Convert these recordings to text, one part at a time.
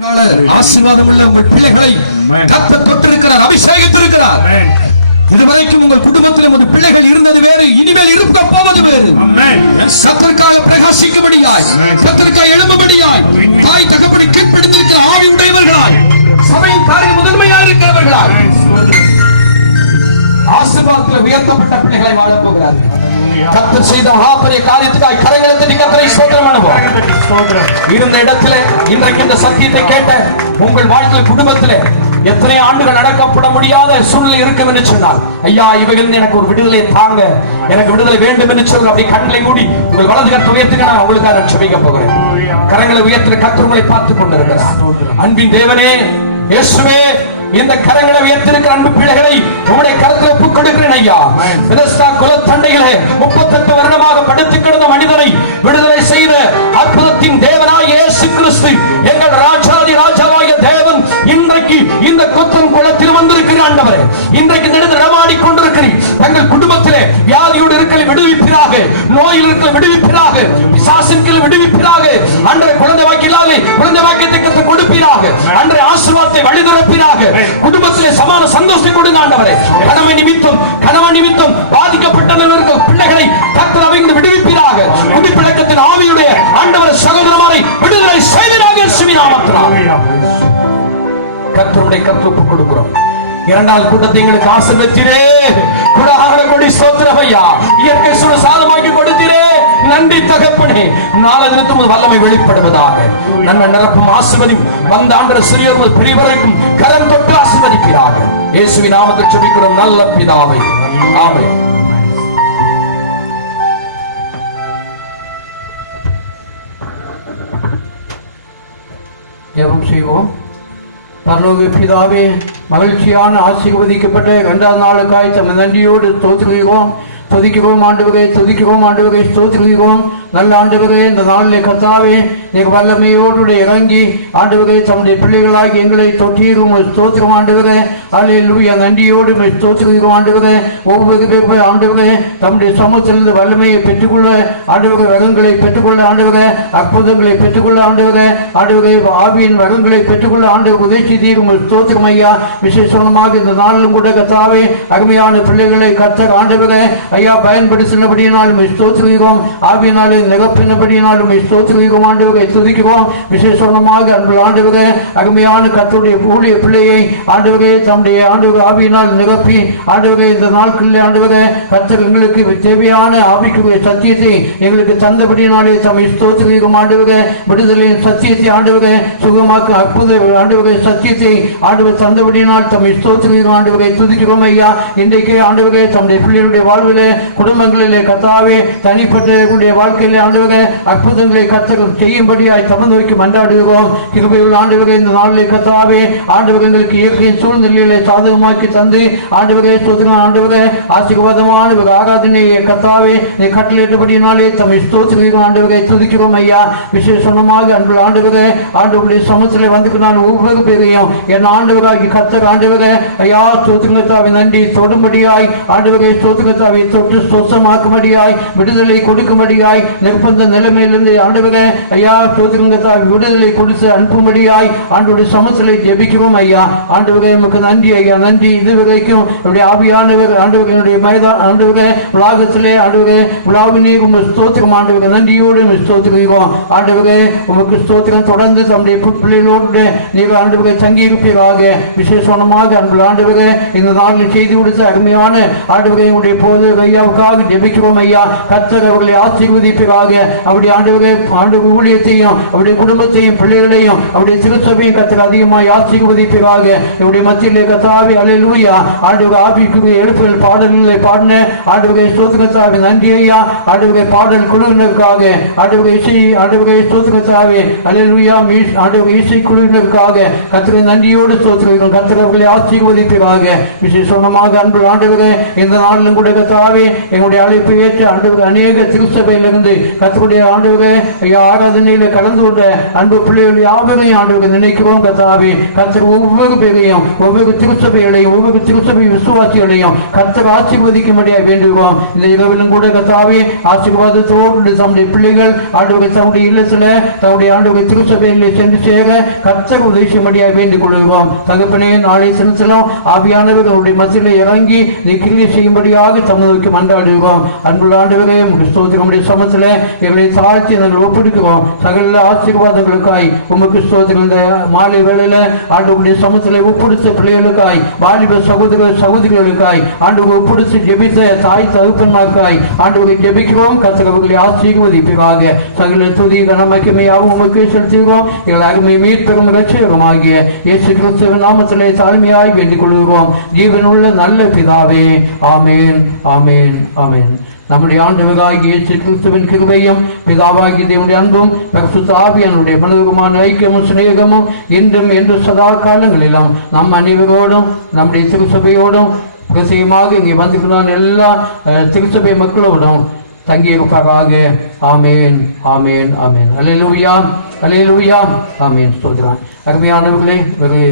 ஆசீர்வாதம் உள்ள உங்கள் பிள்ளைகளை கர்த்தர் தொட்டிருக்கிறார், அபிஷேகித்திருக்கிறார். இதுவரைக்கும் உங்கள் குடும்பத்தில் உங்கள் பிள்ளைகள் இருந்தது வேறு, இனிமேல் இருக்க போவது வேறு. கர்த்தருக்காக பிரகாசிக்கும்படியாய், கர்த்தருக்காக எழும்படியாய், தாய் தகப்பனை கீழ்ப்படிந்திருக்கிற ஆவி உடையவர்களாய், சபையின் காரியம் முதன்மையாக இருக்கிறவர்களாய், ஆசீர்வாதத்தில் உயர்த்தப்பட்ட பிள்ளைகளை வாழப் போகிறார்கள். கர்த்தர் செய்த மகாபெரிய காரியத்துக்காய் கரங்களை தட்டி கர்த்தரை ஸ்தோத்திரம் பண்ணுவோம். இருந்த இடத்திலே இன்றைக்கு இந்த சத்தியத்தை கேட்ட உங்கள் வாழ்க்கை குடும்பத்திலே எத்தனை ஆண்டுகள் நடக்கப்பட முடியாத சூழ்நிலை இருக்கும் என்று சொன்னால், ஐயா இவைகள் எனக்கு ஒரு விடுதலை தாங்க, எனக்கு விடுதலை வேண்டும் என்று சொல்லுங்க. அப்படி கண்களை மூடி உங்கள் வலது கரத்தை உயர்த்துங்க. நான் உங்களுக்காக ஜெபிக்க போகிறேன். கரங்களை உயர்த்துற கர்த்தர் உங்களை பார்த்துக் கொண்டிருக்கிறார். அன்பின் தேவனே இயேசுவே, இந்த கரங்களை உயர்த்திருக்கிற அன்பு பிள்ளைகளை உங்களுடைய கரத்தில் ஒப்புக் கொடுக்கிறேன் ஐயா. குலத்தண்டைகளே, 38 வருடமாக படுத்து கிடந்த மனிதனை விடுதலை செய்த அற்புதத்தின் தேவனாய் இயேசு கிறிஸ்து, எங்கள் ராஜாதி ராஜாவாகிய தேவன், இன்றைக்கு இந்த கொத்தன் குளத்தில் வந்திருக்கிற ஆண்டவரே, இன்றைக்கு நடமாடி கொண்டிருக்கிறீர். தங்கள் குடும்பத்திலே வியாதியோடு இருக்கிற விடுவிப்பிறாக, நோயில் இருக்கிற விடுவிப்பிறாக, பிசாசின் விடுவிப்பிறாக, அன்றைய குழந்தை வாக்கிலாலே குழந்தை வாக்கியத்தை கொடுப்பீராக, அன்றைய ஆசீர்வாதத்தை வழிதுறப்பீராக, குடும்பத்திலே சமான சந்தோஷத்தை கொடுங்க ஆண்டவரே. கணவன் நிமித்தம் பாதிக்கப்பட்டவர்கள் பிள்ளைகளை கர்த்தர் அவைந்து விடுவிப்பீராக. குடிப்பழக்கத்தின் ஆவியுடைய ஆண்டவரை சகோதரமாரை விடுதலை செய்வீராக இயேசுவின் நாமத்தினால். கர்த்தருடைய கரத்தில் ஒப்புக் கொடுக்கிறோம். இரண்டாவது கூட்டத்தை எங்களுக்கு ஆசீர்வதித்தீரே, குடாகர கொடி ஸ்தோத்திரம் ஐயா. இயற்கை சூழல் சாதமாக்கி கொடுத்தீரே, நன்றி தகப்பனே. நாளை தினத்தும் வல்லமை வெளிப்படுவதாக. நன்மை நிரப்பும் ஆசீர்வதி வந்த ஆண்டவர் சிறியோர் பெரியவரைக்கும் கரம் தொட்டு ஆசீர்வதிப்பீராக. இயேசுவின் நாமத்தில் ஜெபிக்கிறோம் நல்ல பிதாவே, ஆமென். ஜெபம் செய்வோம். பரலோக பிதாவே, மகிழ்ச்சியான ஆசீர்வதிக்கப்பட்ட 2ஆம் நாளுக்காய் தம்மை நன்றியோடு ஸ்தோத்திரிக்கிறோம், துதிக்கிறோம் ஆண்டவரே, துதிக்கிறோம் ஆண்டவரே, ஸ்தோத்திரிக்கிறோம். நல்ல ஆண்டவரே, இந்த நாளிலே கர்த்தாவே நீங்க வல்லமையோடு இறங்கி ஆண்டவரே தம்முடைய பிள்ளைகளாகி எங்களை தொட்டீரும் ஸ்தோத்திரம் ஆண்டவரே. அல்லேலூயா, நன்றியோடு ஸ்தோத்திரிக்கிறோம் ஆண்டவரே. ஒவ்வொரு பேர் ஆண்டவரே தம்முடைய சமூகத்திலிருந்து வல்லமையை பெற்றுக்கொள்ள ஆண்டவரே, வரங்களை பெற்றுக்கொள்ள ஆண்டவரே, அற்புதங்களை பெற்றுக்கொள்ள ஆண்டவரே, ஆண்டவரே ஆவியின் வரங்களை பெற்றுக்கொள்ள ஆண்டவர் உதவி தீரும் ஸ்தோத்திரம் ஐயா. விசேஷமாக இந்த நாளிலும் கூட கர்த்தாவே அருமையான பிள்ளைகளை கர்த்தர் ஆண்டவரே ஐயா பயன்படுத்தினபடியினாலும் ஸ்தோத்திரிக்கிறோம், ஆவியினாலே நிகப்பினபடியினாலும் ஸ்தோத்திரிக்கிறோம் ஆண்டவரை, துதிக்கிறோம். விசேஷமாக அன்பு ஆண்டவரே அருமையான கர்த்தருடைய ஊழிய பிள்ளையை ஆண்டவரே தம்முடைய ஆண்டவர் ஆவியினால் நிரப்பி ஆண்டவரே இந்த நாட்களில் ஆண்டவரே கர்த்தர் எங்களுக்கு தேவையான ஆவிக்குரிய சத்தியத்தை எங்களுக்கு தந்தபடியினாலே தம்மை ஸ்தோத்திரிக்கிறோம் ஆண்டவரே. விடுதலையின் சத்தியத்தை ஆண்டவரே, சுகமாக்கும் அற்புத ஆண்டவரே சத்தியத்தை ஆண்டவர் தந்தபடியினால் தம்மை ஸ்தோத்திரிக்கிறோம் ஆண்டவரை, துதிக்கிறோம் ஐயா. இன்றைக்கு ஆண்டவரே தம்முடைய பிள்ளைகளுடைய வாழ்விலே குடும்பங்களிலே கர்த்தாவே தனிப்பட்ட வாழ்க்கையிலே ஆண்டவரே அற்புதங்களை கர்த்தர் செய்யும்படியாய் தமது நோக்கி மன்றாடுகிறோம். கிருபையுள்ள ஆண்டவரே, இந்த நாளிலே கர்த்தாவே ஆண்டவர் எங்களுக்கு இயற்கையின் சூழ்நிலைகளை சாதகமாக்கி தந்து ஆண்டவரே ஸ்தோத்திரம் ஆண்டவரே, ஆசீர்வாதமான ஒரு ஆராதனையை கர்த்தாவே நீ கட்டளையிட்டபடியினாலே தம்மை ஸ்தோத்திரிக்கிறோம் ஆண்டவரே, துதிக்கிறோம் ஐயா. விசேஷமாக அன்பு ஆண்டவரே ஆண்டவருடைய சமூகத்திலே வந்து நான் ஒவ்வொரு பேரையும் என் ஆண்டவராகி கர்த்தர் ஆண்டவரே ஐயா ஸ்தோத்திரத்தாவை நன்றி தொடும்படியாய் ஆண்டவரே ஸ்தோத்திரத்தாவை தொட்டு சொசமாக்கும்படியாய் விடுதலை கொடுக்கும்படியாய் நிர்பந்த நிலைமையிலிருந்து ஆண்டவரே ஐயா ஸ்தோத்திரத்தாவை விடுதலை கொடுத்து அனுப்பும்படியாய் ஆண்டவருடைய சமூகத்திலே ஜெபிக்கிறோம் ஐயா. ஆண்டவரே உமக்கு நன்றி ஐயா, நன்றி. இதுவரைக்கும் என்னுடைய ஆவியானவர் ஆண்டவரே என்னுடைய மைதான் ஆண்டவரே உலகத்திலே ஆண்டவரே உலாவு நீர் உமக்கு ஸ்தோத்திரம் ஆண்டவரே, நன்றியோடு ஸ்தோத்திரிக்கிறோம் ஆண்டவரே. உமக்கு ஸ்தோத்திரம். தொடர்ந்து தம்முடைய பிள்ளைகளோடு நீர் ஆண்டவரை தங்கி இருப்பீராக. விசேஷமாக அன்பு ஆண்டவரே இந்த நாளில் செய்தி கொடுத்த அருமையான ஆண்டவரை உடைய போது ஐயாவுக்காக ஜெபிக்கிறோம் ஐயா. கர்த்தர் அவர்களை ஆசீர்வதிப்பீராக. அவருடைய ஆண்டவரே ஆண்டவர் ஊழியத்தையும் அவருடைய குடும்பத்தையும் பிள்ளைகளையும் அவருடைய திருச்சபையும் கர்த்தர் அதிகமாக ஆசீர்வதிப்பீராக. இவருடைய மத்தியிலே கர்த்தாவே அல்லேலூயா ஆண்டவர் ஆவிக்குரிய எழுப்புதல் பாடல்களை பாடின ஆண்டவரை ஸ்தோத்திரத்தாவே நன்றி ஐயா. ஆண்டவரை பாடல் குழுவினருக்காக ஆண்டவரை இசை ஆண்டவரை ஸ்தோத்திரத்தாவே அல்லேலூயா ஆண்டவர் இசை குழுவினருக்காக கர்த்தரை நன்றியோடு ஸ்தோத்திரிக்கிறோம். கர்த்தர் அவர்களை ஆசீர்வதிப்பீராக. விசேஷமாக அன்பு ஆண்டவரே இந்த நாளிலும் கூட கர்த்தாவே எங்களுடைய அழைப்பு ஏற்று ஆண்டவர் அநேக திருச்சபையிலிருந்து கர்த்தருடைய ஆண்டவரே ஆராதனையில கலந்து கொண்ட அன்பு பிள்ளைகள் யாவரையும் ஆண்டவரை நினைக்கிறோம் கர்த்தாவே. கர்த்தர் ஒவ்வொரு பேரையும் ஒவ்வொரு திருச்சபைகளையும் ஒவ்வொரு திருச்சபை விசுவாசிகளையும் கர்த்தர் ஆசீர்வதிக்கும்படியாக வேண்டுகிறோம். இந்த இரவிலும் கூட கர்த்தாவே ஆசீர்வாதத்தோடு தம்முடைய பிள்ளைகள் ஆண்டவரை தம்முடைய இல்லத்துல தம்முடைய ஆண்டவரை திருச்சபைகளில் சென்று சேர கர்த்தர் உதவி செய்யும்படியாக வேண்டிக் கொள்கிறோம். தகப்பனே, நாளை தினத்திலும் ஆவியானவர் அவருடைய மத்தியிலே இறங்கி நீ கிரியை செய்யும்படியாக தமக்கு மன்றாடுகிறோம். அன்புள்ள ஆண்டவரே, ஸ்தோத்திரமுடைய சமத்துல எங்களை தாழ்த்தி நாங்கள் ஒப்பிடுக்கிறோம். சகல ஆசீர்வாதங்களுக்காய் உமக்கு ஸ்தோத்திரம். இந்த மாலை வேளையில ஆண்டவருடைய சமத்துல ஒப்பிடுத்த பிள்ளைகளுக்காய், வாலிப சகோதர சகோதரிகளுக்காய் ஆண்டவர் ஒப்பிடுத்து ஜெபித்த தாய் தகப்பன்மார்க்காய் ஆண்டவரை ஜெபிக்கிறோம். கர்த்தர் அவர்களை ஆசீர்வதிப்பீராக. சகல துதி கனமகிமையாகவும் உமக்கு செலுத்துகிறோம். எங்கள் அருமை மீட்பெரும் இரட்சகருமாகிய இயேசு கிறிஸ்துவின் நாமத்திலே தாழ்மையாய் வேண்டிக் கொள்கிறோம். ஜீவனுள்ள நல்ல பிதாவே, ஆமேன், ஆமேன், ஆமேன். நம்முடைய ஆண்டவராகிய இயேசு கிறிஸ்துவின் கிருபையும் பிதாவாகிய தேவனுடைய அன்பும் பரிசுத்த ஆவியானவருடைய மனதுமான ஐக்கியமும் சிநேகமும் இன்றும் என்று சதா காலங்களிலும் நம் அனைவரோடும் நம்முடைய திருச்சபையோடும் பிரசியமாக இங்கே வந்துகிறான் எல்லா திருச்சபை மக்களோடும் தங்கியிருப்பாராக. ஆமேன், ஆமேன், ஆமேன். அல்லேலூயா, அல்லேலூயா, ஆமேன். ஸ்தோத்திரம். அருமையானவர்களே, ஒரு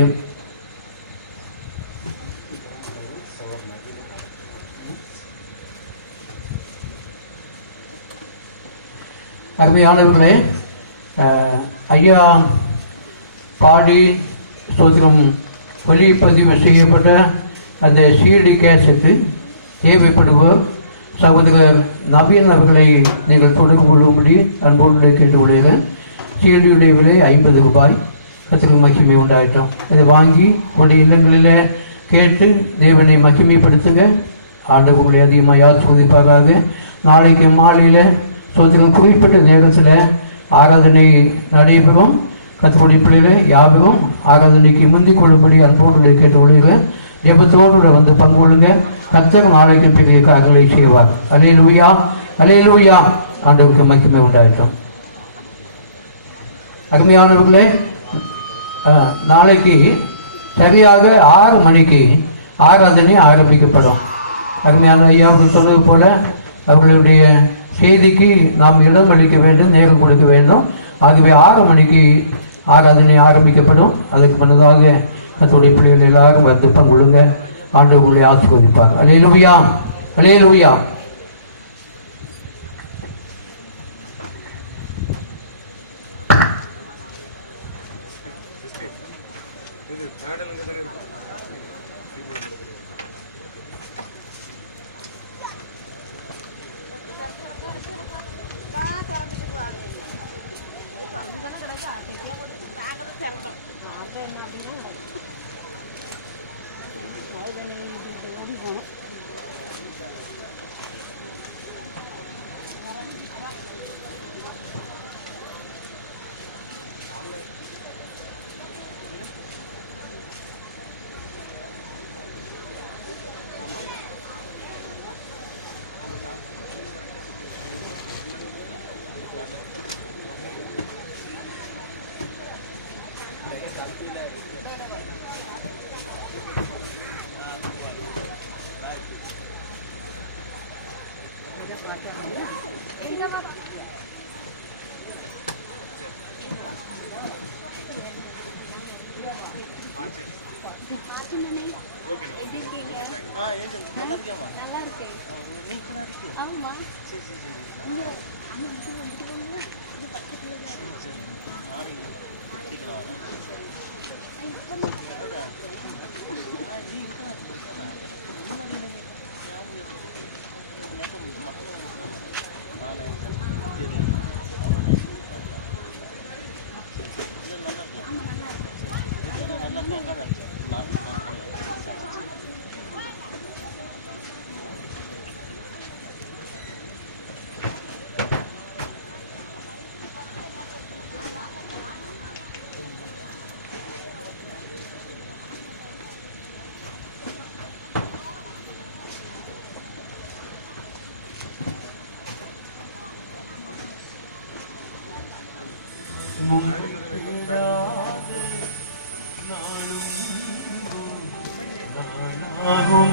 அருமையானவர்களே, ஐயா பாடி ஸ்தோத்திரம் ஒளிப்பதிவு செய்யப்பட்ட அந்த சிடி கேசட்டு தேவைப்படுவோர் சகோதரர் நவீன் அவர்களை நீங்கள் தொடர்பு கொள்ளும்படி அன்போடு கேட்டுக்கொள்கிறேன். சிடியுடைய விலை 50 ரூபாய். கர்த்தருக்கு மகிமை உண்டாயிட்டோம். இதை வாங்கி உங்களுடைய இல்லங்களில் கேட்டு தேவனை மகிமைப்படுத்துங்க. ஆண்டவர்களை அதிகமாக ஆசீர்வதிப்பாராக. நாளைக்கு மாலையில் சோதனை குறிப்பிட்ட நேரத்தில் ஆராதனை நடைபெறும். கர்த்தருடைய பிள்ளைகளை யாவரும் ஆராதனைக்கு முந்திக் கொள்ளும்படி அன்போடு கேட்டுக்கொள்கிறேன். ஜெபத்தோடு வந்து பங்கு கொள்ளுங்க. கர்த்தர் நாளைக்கு பெரிய காரியங்களை செய்வார். அல்லேலூயா, அல்லேலூயா. ஆண்டவருக்கு மகிமை உண்டாயிட்டோம். அருமையானவர்களே, நாளைக்கு சரியாக 6 மணிக்கு ஆராதனை ஆரம்பிக்கப்படும். அருமையான ஐயா அவர்கள் சொன்னது போல அவர்களுடைய செய்திக்கு நாம் இடம் அளிக்க வேண்டும், நேரம் கொடுக்க வேண்டும். ஆகவே 6 மணிக்கு ஆராதனை ஆரம்பிக்கப்படும். அதுக்கு முன்னதாக கர்த்தருடைய பிள்ளைகள் எல்லாரும் வந்து பங்குள்ளுங்க. ஆண்டவர்களை ஆசீர்வதிப்பார். அல்லேலூயா, அல்லேலூயா. நல்லா இருக்கு. ஆமா, இங்க இது பக்கத்துல